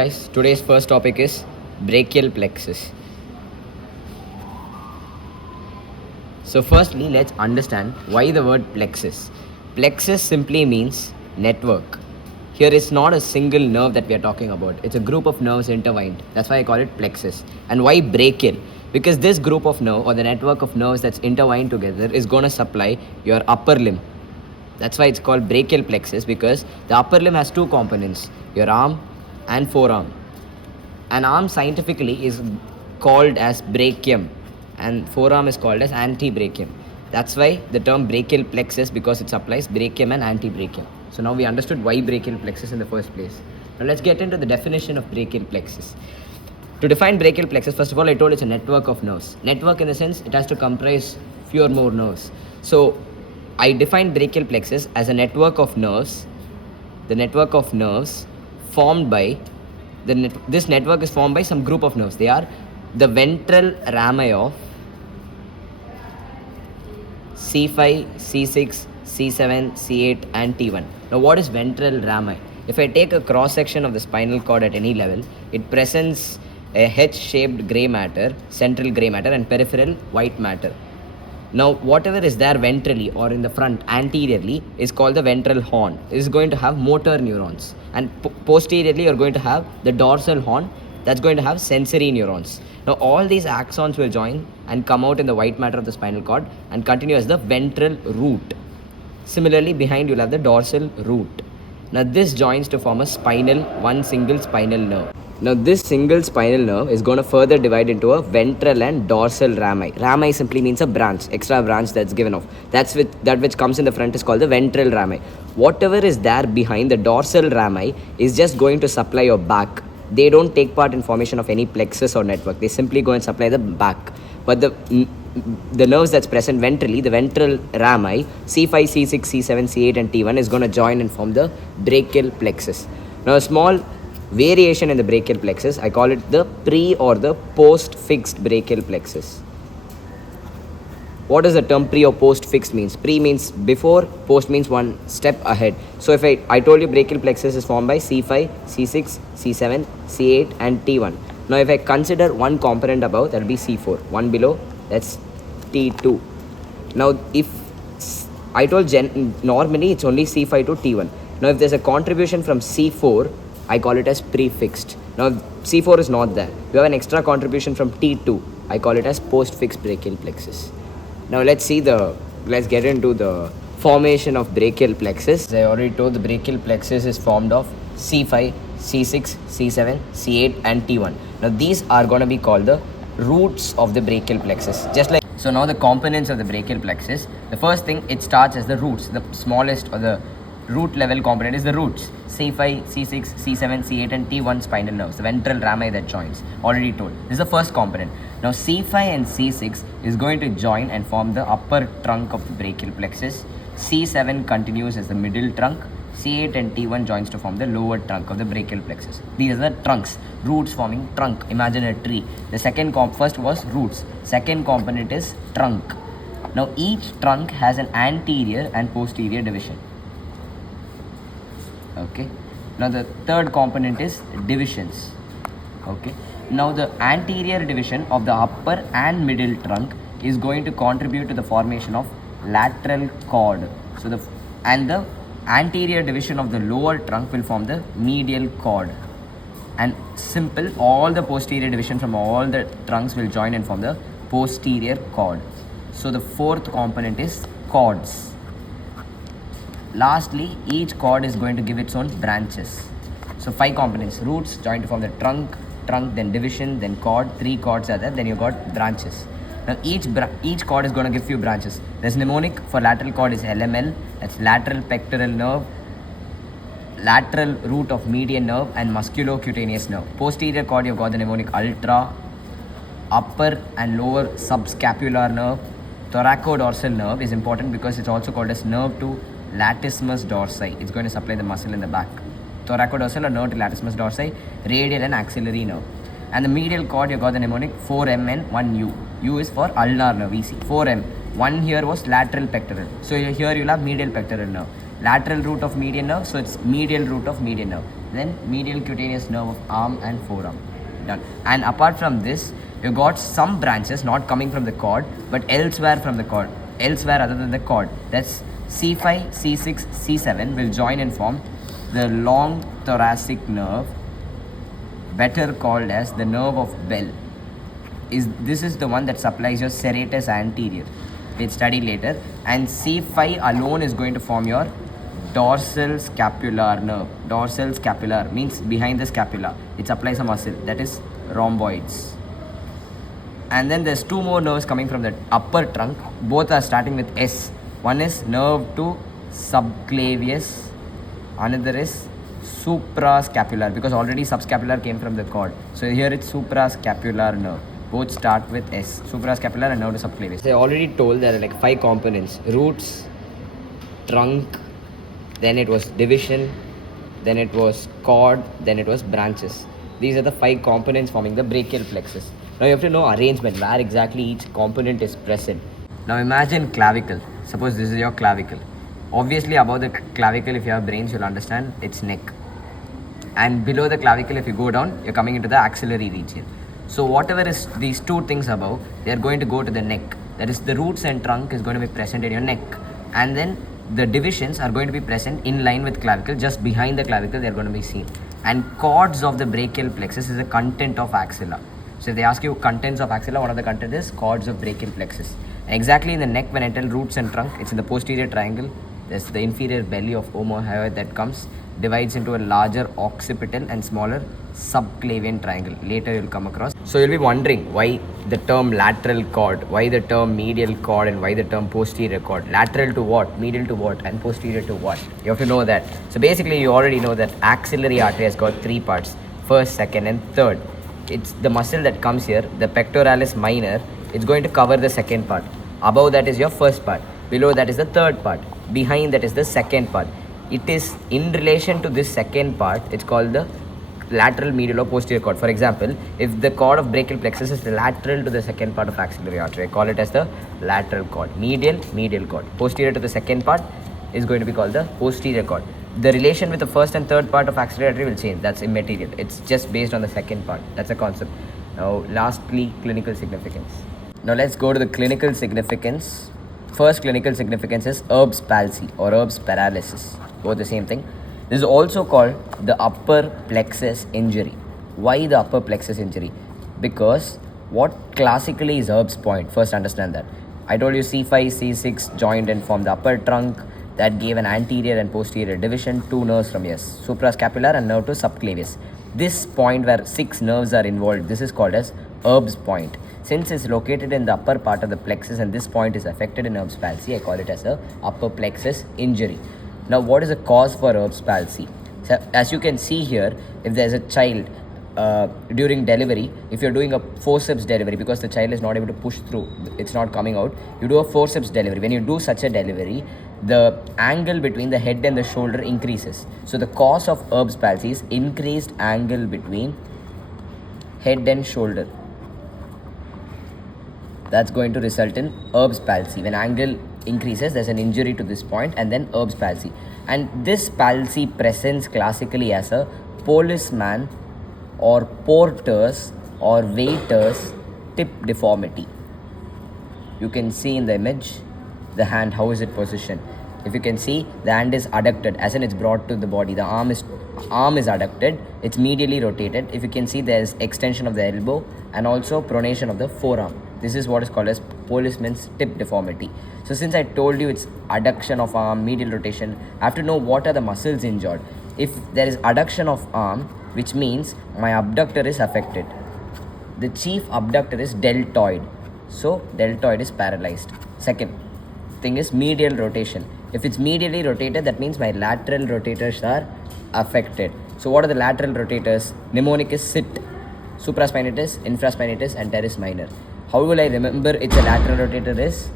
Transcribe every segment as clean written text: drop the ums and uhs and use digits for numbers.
guys, today's first topic is brachial plexus. So firstly, let's understand why the word plexus. Plexus simply means network. Here is not a single nerve that we are talking about. It's a group of nerves intertwined. That's why I call it plexus. And why brachial? Because this group of nerve or the network of nerves that's intertwined together is going to supply your upper limb. That's why it's called brachial plexus, because the upper limb has two components, your arm and forearm. An arm scientifically is called as brachium and forearm is called as antebrachium. That's why the term brachial plexus, because it supplies brachium and antebrachium. So now we understood why brachial plexus in the first place. Now let's get into the definition of brachial plexus. To define brachial plexus, first of all, I told it's a network of nerves. Network in the sense it has to comprise few or more nerves. So I define brachial plexus as a network of nerves. The network of nerves formed by this network is formed by some group of nerves. They are the ventral rami of C5, C6, C7, C8 and T1. Now what is ventral rami? If I take a cross section of the spinal cord at any level, it presents a H-shaped grey matter, central grey matter and peripheral white matter. Now whatever is there ventrally or in the front anteriorly is called the ventral horn. It is going to have motor neurons, and posteriorly you are going to have the dorsal horn that's going to have sensory neurons. Now all these axons will join and come out in the white matter of the spinal cord and continue as the ventral root. Similarly behind you'll have the dorsal root. Now this joins to form a one single spinal nerve. Now this single spinal nerve is going to further divide into a ventral and dorsal rami. Rami simply means a branch, extra branch that's given off. That which comes in the front is called the ventral rami. Whatever is there behind the dorsal rami is just going to supply your back. They don't take part in formation of any plexus or network. They simply go and supply the back. But the nerves that's present ventrally, the ventral rami, C5, C6, C7, C8 and T1 is going to join and form the brachial plexus. Now a small variation in the brachial plexus, I call it the pre or the post fixed brachial plexus. What does the term pre or post fixed means? Pre means before, post means one step ahead. So if I told you brachial plexus is formed by C5, C6, C7, C8 and T1. Now if I consider one component above, that will be C4. One below, that's T2. Now if I told normally it's only C5 to T1. Now if there's a contribution from C4, I call it as prefixed. Now C4 is not there. You have an extra contribution from T2. I call it as post-fixed brachial plexus. Now let's get into the formation of brachial plexus. As I already told, the brachial plexus is formed of C5, C6, C7, C8 and T1. Now these are going to be called the roots of the brachial plexus. So now the components of the brachial plexus. The first thing, it starts as the roots. The smallest or the root level component is the roots. C5, C6, C7, C8 and T1 spinal nerves, the ventral rami that joins, already told. This is the first component. Now C5 and C6 is going to join and form the upper trunk of the brachial plexus. C7 continues as the middle trunk. C8 and T1 joins to form the lower trunk of the brachial plexus. These are the trunks, roots forming trunk. Imagine a tree. The first was roots. Second component is trunk. Now each trunk has an anterior and posterior division. Okay. Now the third component is divisions. Okay. Now the anterior division of the upper and middle trunk is going to contribute to the formation of lateral cord. So the anterior division of the lower trunk will form the medial cord. And all the posterior division from all the trunks will join and form the posterior cord. So the fourth component is cords. Lastly, each cord is going to give its own branches. So 5 components: roots join to form the trunk, then division, then cord. 3 cords are there, then you got branches. Now each cord is going to give few branches. There's mnemonic for lateral cord is LML, that's lateral pectoral nerve, lateral root of median nerve and musculocutaneous nerve. Posterior cord, you've got the mnemonic ultra, upper and lower subscapular nerve. Thoracodorsal nerve is important because it's also called as nerve to latissimus dorsi. It's going to supply the muscle in the back. Thoracodorsal or nerve to latissimus dorsi, radial and axillary nerve. And the medial cord, you got the mnemonic 4M and 1U. U is for ulnar nerve, EC. 4M. 1 here was lateral pectoral. So here you'll have medial pectoral nerve. lateral root of median nerve, so it's medial root of median nerve. Then medial cutaneous nerve of arm and forearm. Done. And apart from this, you got some branches not coming from the cord, but elsewhere from the cord, elsewhere other than the cord. That's C5, C6, C7 will join and form the long thoracic nerve, better called as the nerve of Bell. This is the one that supplies your serratus anterior. We'll study later. And C5 alone is going to form your dorsal scapular nerve. Dorsal scapular means behind the scapula. It supplies a muscle, that is rhomboids. And then there's two more nerves coming from the upper trunk. Both are starting with S. One is nerve to subclavius. Another is suprascapular, because already subscapular came from the cord. So here it's suprascapular nerve. Both start with S. Suprascapular and nerve to subclavius. I already told there are like 5 components. Roots, trunk, then it was division, then it was cord, then it was branches. These are the 5 components forming the brachial plexus. Now you have to know arrangement, where exactly each component is present. Now imagine clavicle. Suppose this is your clavicle. Obviously above the clavicle, if you have brains, you'll understand it's neck. And below the clavicle, if you go down, you're coming into the axillary region. So whatever is these 2 things above, they are going to go to the neck. That is, the roots and trunk is going to be present in your neck. And then the divisions are going to be present in line with clavicle. Just behind the clavicle, they are going to be seen. And cords of the brachial plexus is the content of axilla. So if they ask you contents of axilla, one of the content is cords of brachial plexus. Exactly in the neck, when I tell roots and trunk, it's in the posterior triangle. There's the inferior belly of omohyoid that comes, divides into a larger occipital and smaller subclavian triangle. Later you'll come across. So you'll be wondering why the term lateral cord, why the term medial cord, and why the term posterior cord. Lateral to what, medial to what, and posterior to what? You have to know that. So basically you already know that axillary artery has got 3 parts, first, second and third. It's the muscle that comes here, the pectoralis minor. It's going to cover the second part. Above that is your first part, below that is the third part, behind that is the second part. It is in relation to this second part, it's called the lateral, medial or posterior cord. For example, if the cord of brachial plexus is lateral to the second part of axillary artery, I call it as the lateral cord. Medial cord. Posterior to the second part is going to be called the posterior cord. The relation with the first and third part of axillary artery will change. That's immaterial. It's just based on the second part. That's a concept. Now, lastly, clinical significance. Now, let's go to the clinical significance. First clinical significance is Erb's palsy or Erb's paralysis. Both the same thing. This is also called the upper plexus injury. Why the upper plexus injury? Because what classically is Erb's point? First understand that. I told you C5, C6 joined and formed the upper trunk that gave an anterior and posterior division, 2 nerves from yes, suprascapular and nerve to subclavius. This point where 6 nerves are involved, this is called as Erb's point. Since it's located in the upper part of the plexus and this point is affected in Erb's palsy, I call it as a upper plexus injury. Now, what is the cause for Erb's palsy? So, as you can see here, if there's a child during delivery, if you're doing a forceps delivery because the child is not able to push through, it's not coming out, you do a forceps delivery. When you do such a delivery, the angle between the head and the shoulder increases. So, the cause of Erb's palsy is increased angle between head and shoulder. That's going to result in Erb's palsy. When angle increases, there's an injury to this point and then Erb's palsy. And this palsy presents classically as a policeman or porter's or waiter's tip deformity. You can see in the image the hand, how is it positioned. If you can see, the hand is adducted, as in it's brought to the body. The arm is adducted, it's medially rotated. If you can see, there's extension of the elbow and also pronation of the forearm. This is what is called as policeman's tip deformity. So since I told you it's adduction of arm, medial rotation, I have to know what are the muscles injured. If there is adduction of arm, which means my abductor is affected. The chief abductor is deltoid. So deltoid is paralyzed. Second thing is medial rotation. If it's medially rotated, that means my lateral rotators are affected. So what are the lateral rotators? Mnemonic is SIT, supraspinatus, infraspinatus and teres minor. How will I remember it's a lateral rotator is?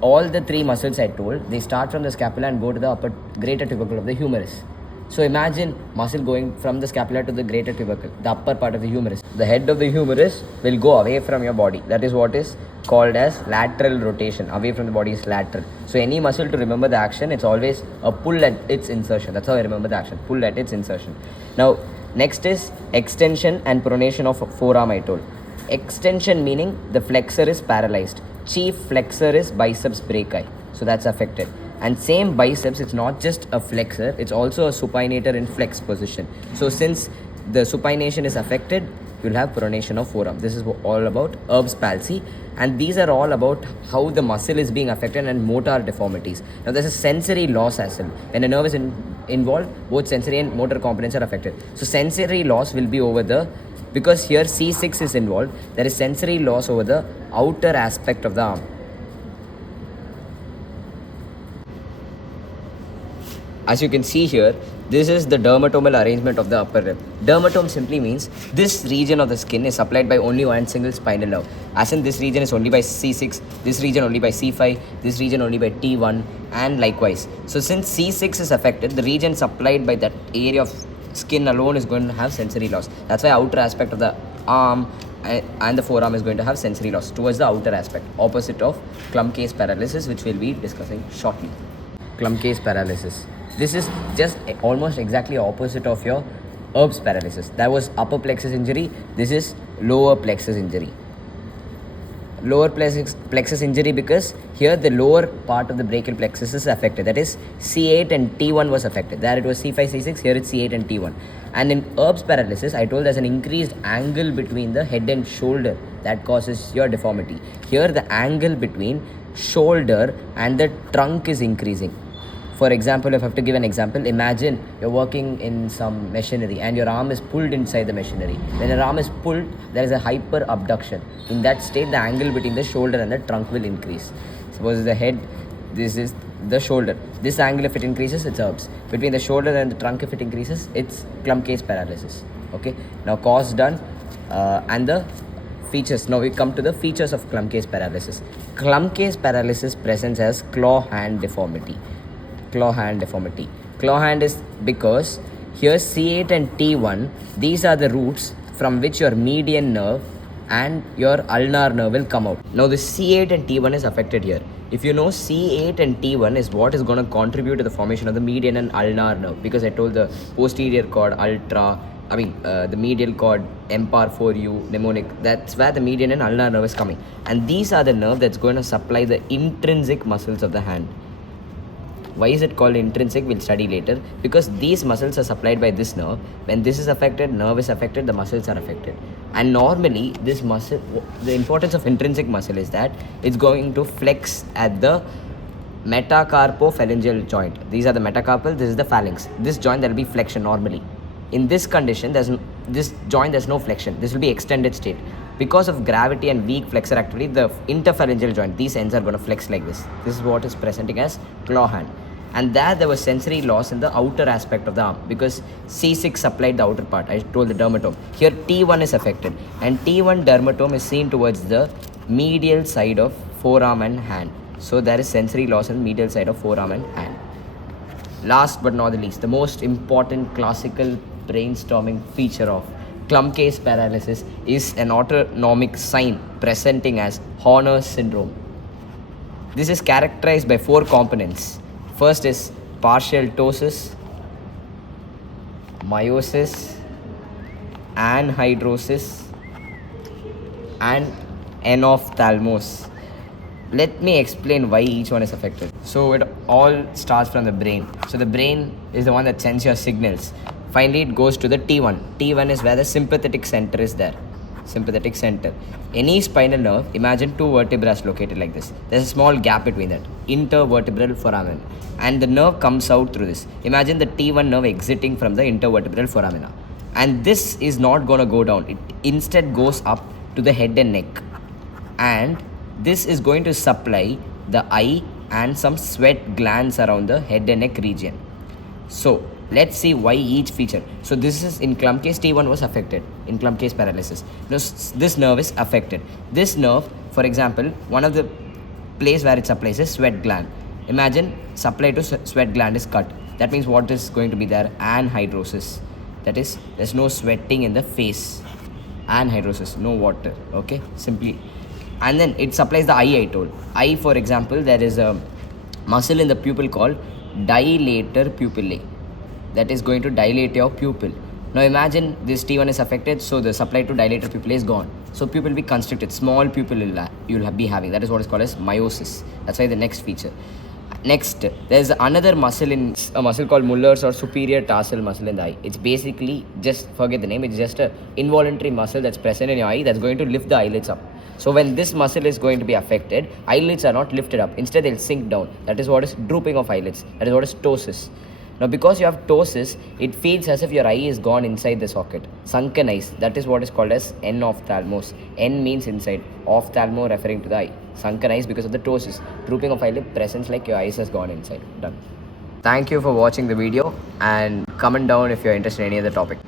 All the 3 muscles I told, they start from the scapula and go to the upper greater tubercle of the humerus. So imagine muscle going from the scapula to the greater tubercle, the upper part of the humerus. The head of the humerus will go away from your body. That is what is called as lateral rotation. Away from the body is lateral. So any muscle, to remember the action, it's always a pull at its insertion. That's how I remember the action, pull at its insertion. Now next is extension and pronation of forearm, I told. Extension meaning the flexor is paralyzed. Chief flexor is biceps brachii. So that's affected. And same biceps, it's not just a flexor, it's also a supinator in flex position. So since the supination is affected, you'll have pronation of forearm. This is all about Erb's palsy, and these are all about how the muscle is being affected and motor deformities. Now there's a sensory loss as well. When a nerve is involved, both sensory and motor components are affected. So sensory loss will be over the, because here C6 is involved, there is sensory loss over the outer aspect of the arm. As you can see here, this is the dermatomal arrangement of the upper rib. Dermatome simply means this region of the skin is supplied by only one single spinal nerve. As in, this region is only by C6, this region only by C5, this region only by T1, and likewise. So since C6 is affected, the region supplied by that area of skin alone is going to have sensory loss. That's why outer aspect of the arm and the forearm is going to have sensory loss towards the outer aspect, opposite of Klumpke's paralysis, which we'll be discussing shortly. Klumpke's paralysis. This is just almost exactly opposite of your Erb's paralysis. That was upper plexus injury. This is lower plexus injury. Lower plexus injury because here the lower part of the brachial plexus is affected. That is C8 and T1 was affected. There it was C5, C6. Here it's C8 and T1. And in Erb's paralysis, I told there's an increased angle between the head and shoulder that causes your deformity. Here the angle between shoulder and the trunk is increasing. For example, if I have to give an example, imagine you're working in some machinery and your arm is pulled inside the machinery. When your arm is pulled, there is a hyperabduction. In that state, the angle between the shoulder and the trunk will increase. Suppose the head, this is the shoulder. This angle, if it increases, it's Erb's. Between the shoulder and the trunk, if it increases, it's Klumpke's paralysis. Okay. Now, cause done, and the features. Now we come to the features of Klumpke's paralysis. Klumpke's paralysis presents as claw hand deformity. Claw hand deformity. Claw hand is because here C8 and T1, these are the roots from which your median nerve and your ulnar nerve will come out. Now the C8 and T1 is affected here. If you know, C8 and T1 is what is going to contribute to the formation of the median and ulnar nerve, because I told the posterior cord the medial cord MPAR4U mnemonic, that's where the median and ulnar nerve is coming, and these are the nerve that's going to supply the intrinsic muscles of the hand. Why is it called intrinsic? We'll study later. Because these muscles are supplied by this nerve. When this is affected, nerve is affected, the muscles are affected. And normally, this muscle, the importance of intrinsic muscle is that it's going to flex at the metacarpophalangeal joint. These are the metacarpal, this is the phalanx. This joint, there will be flexion normally. In this condition, this joint, there's no flexion. This will be extended state. Because of gravity and weak flexor activity, the interphalangeal joint, these ends are going to flex like this. This is what is presenting as claw hand. And there was sensory loss in the outer aspect of the arm because C6 supplied the outer part. I told the dermatome. Here T1 is affected, and T1 dermatome is seen towards the medial side of forearm and hand. So there is sensory loss in the medial side of forearm and hand. Last but not the least, the most important classical brainstorming feature of Klumpke's paralysis is an autonomic sign presenting as Horner's syndrome. This is characterized by 4 components. First is partial ptosis, meiosis, anhidrosis, and enophthalmos. Let me explain why each one is affected. So it all starts from the brain. So the brain is the one that sends your signals. Finally, it goes to the T1. T1 is where the sympathetic center is there. Sympathetic center. Any spinal nerve, imagine 2 vertebrae located like this. There's a small gap between that. Intervertebral foramen. And the nerve comes out through this. Imagine the T1 nerve exiting from the intervertebral foramina. And this is not going to go down. It instead goes up to the head and neck. And this is going to supply the eye and some sweat glands around the head and neck region. So let's see why each feature. So this is in Klumpke's T1 was affected in Klumpke's paralysis. Now this nerve is affected. This nerve, for example, one of the place where it supplies is sweat gland. Imagine supply to sweat gland is cut. That means what is going to be there? Anhidrosis. That is, there's no sweating in the face. Anhidrosis, no water. Okay, simply. And then it supplies the eye, I told. Eye, for example, there is a muscle in the pupil called dilator pupillae that is going to dilate your pupil. Now imagine this T1 is affected, so the supply to dilator pupillae is gone. So pupil will be constricted, small pupil you'll be having. That is what is called as miosis. That's why the next feature. Next, there's another muscle in a muscle called Muller's or superior tarsal muscle in the eye. It's basically, just forget the name, it's just a involuntary muscle that's present in your eye that's going to lift the eyelids up. So when this muscle is going to be affected, eyelids are not lifted up. Instead, they'll sink down. That is what is drooping of eyelids. That is what is ptosis. Now, because you have ptosis, it feels as if your eye is gone inside the socket. Sunken eyes, that is what is called as ophthalmos. N means inside, ophthalmo referring to the eye. Sunken eyes because of the ptosis. Drooping of eyelid presents like your eyes has gone inside. Done. Thank you for watching the video and comment down if you're interested in any other topic.